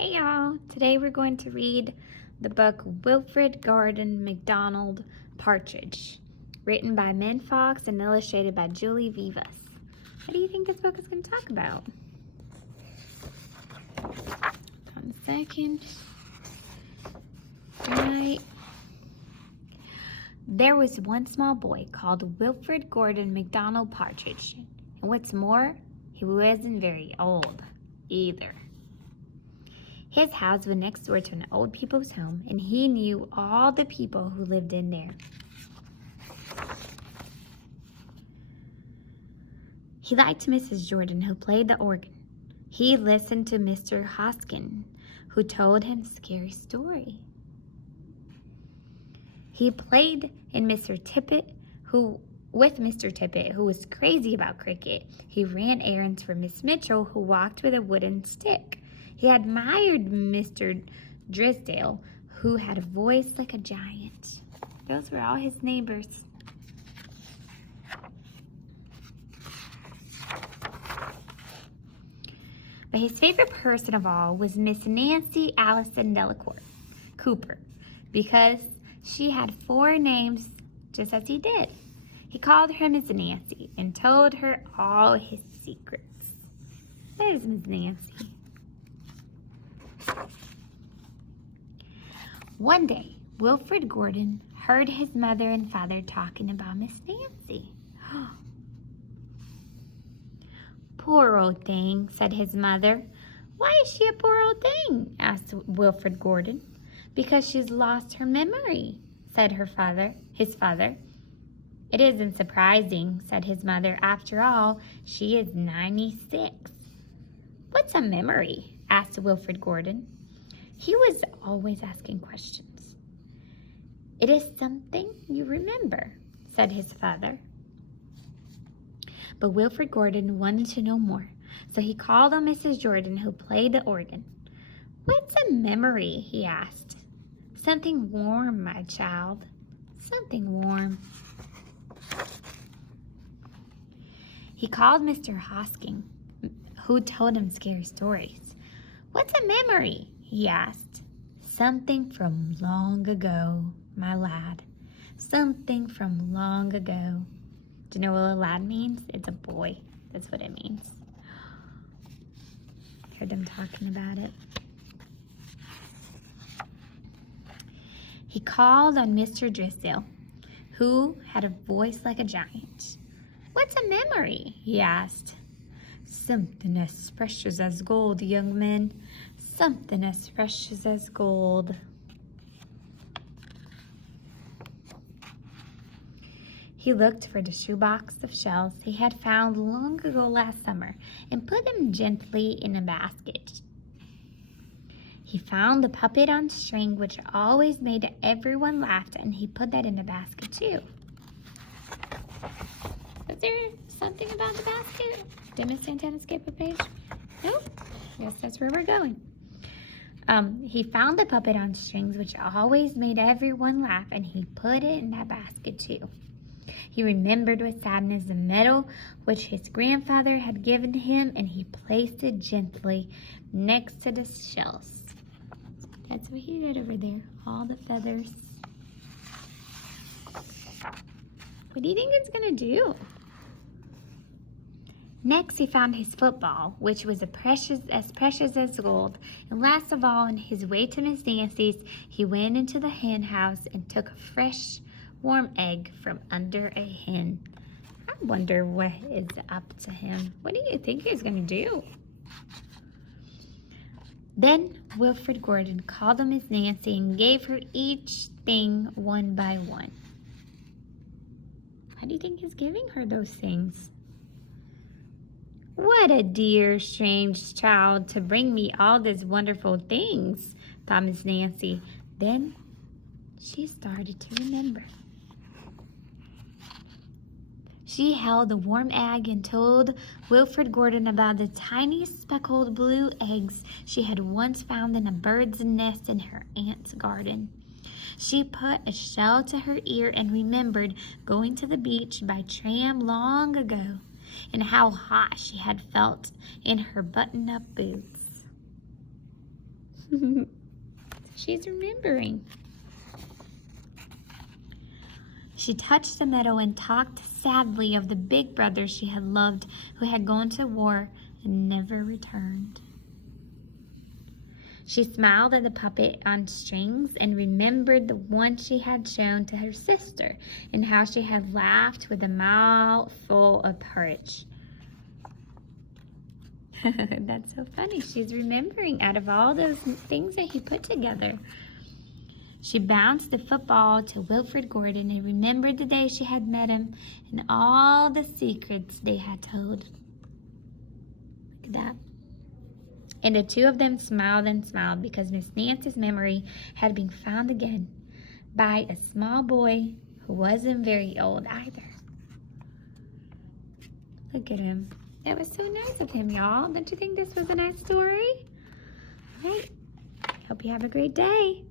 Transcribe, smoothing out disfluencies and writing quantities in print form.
Hey y'all, today we're going to read the book Wilfrid McDonald, Partridge, written by Min Fox and illustrated by Julie Vivas. What do you think this book is going to talk about? One second. Right. There was one small boy called Wilfrid McDonald Partridge, and what's more, he wasn't very old either. His house was next door to an old people's home, and he knew all the people who lived in there. He liked Mrs. Jordan, who played the organ. He listened to Mr. Hoskin, who told him a scary story. He played in Mr. Tippett, with Mr. Tippett, who was crazy about cricket. He ran errands for Miss Mitchell, who walked with a wooden stick. He admired Mr. Drysdale, who had a voice like a giant. Those were all his neighbors. But his favorite person of all was Miss Nancy Allison Delacour Cooper, because she had 4 names just as he did. He called her Miss Nancy and told her all his secrets. There's Miss Nancy. One day, Wilfrid Gordon heard his mother and father talking about Miss Nancy. Poor old thing, said his mother. Why is she a poor old thing? Asked Wilfrid Gordon. Because she's lost her memory, said his father. It isn't surprising, said his mother. After all, she is 96. What's a memory? Asked Wilfrid Gordon. He was always asking questions. It is something you remember, said his father. But Wilfrid Gordon wanted to know more, so he called on Mrs. Jordan, who played the organ. What's a memory? He asked. Something warm, my child. Something warm. He called Mr. Hosking, who told him scary stories. What's a memory? He asked. Something from long ago, my lad. Something from long ago. Do you know what a lad means? It's a boy. That's what it means. Heard them talking about it. He called on Mr. Drysdale, who had a voice like a giant. What's a memory? He asked. Something as precious as gold, young man. Something as precious as gold. He looked for the shoebox of shells he had found long ago last summer and put them gently in a basket. He found the puppet on string, which always made everyone laugh, and he put that in the basket too. Was there something about the basket? Did Miss Santana skip a page? Nope. Guess that's where we're going. He found the puppet on strings, which always made everyone laugh, and he put it in that basket too. He remembered with sadness the medal which his grandfather had given him, and he placed it gently next to the shells. That's what he did over there, all the feathers. What do you think it's gonna do? Next, he found his football, which was as precious as gold. And last of all, on his way to Miss Nancy's, he went into the hen house and took a fresh, warm egg from under a hen. I wonder what is up to him. What do you think he's going to do? Then Wilfrid Gordon called on Miss Nancy and gave her each thing one by one. How do you think he's giving her those things? What a dear, strange child to bring me all these wonderful things, thought Miss Nancy. Then she started to remember. She held the warm egg and told Wilfrid Gordon about the tiny speckled blue eggs she had once found in a bird's nest in her aunt's garden. She put a shell to her ear and remembered going to the beach by tram long ago, and how hot she had felt in her button-up boots. She's remembering. She touched the meadow and talked sadly of the big brother she had loved who had gone to war and never returned. She smiled at the puppet on strings and remembered the one she had shown to her sister and how she had laughed with a mouth full of porridge. That's so funny. She's remembering out of all those things that he put together. She bounced the football to Wilfrid Gordon and remembered the day she had met him and all the secrets they had told. Look at that. And the two of them smiled and smiled because Miss Nancy's memory had been found again by a small boy who wasn't very old either. Look at him. That was so nice of him, y'all. Don't you think this was a nice story? All right. Hope you have a great day.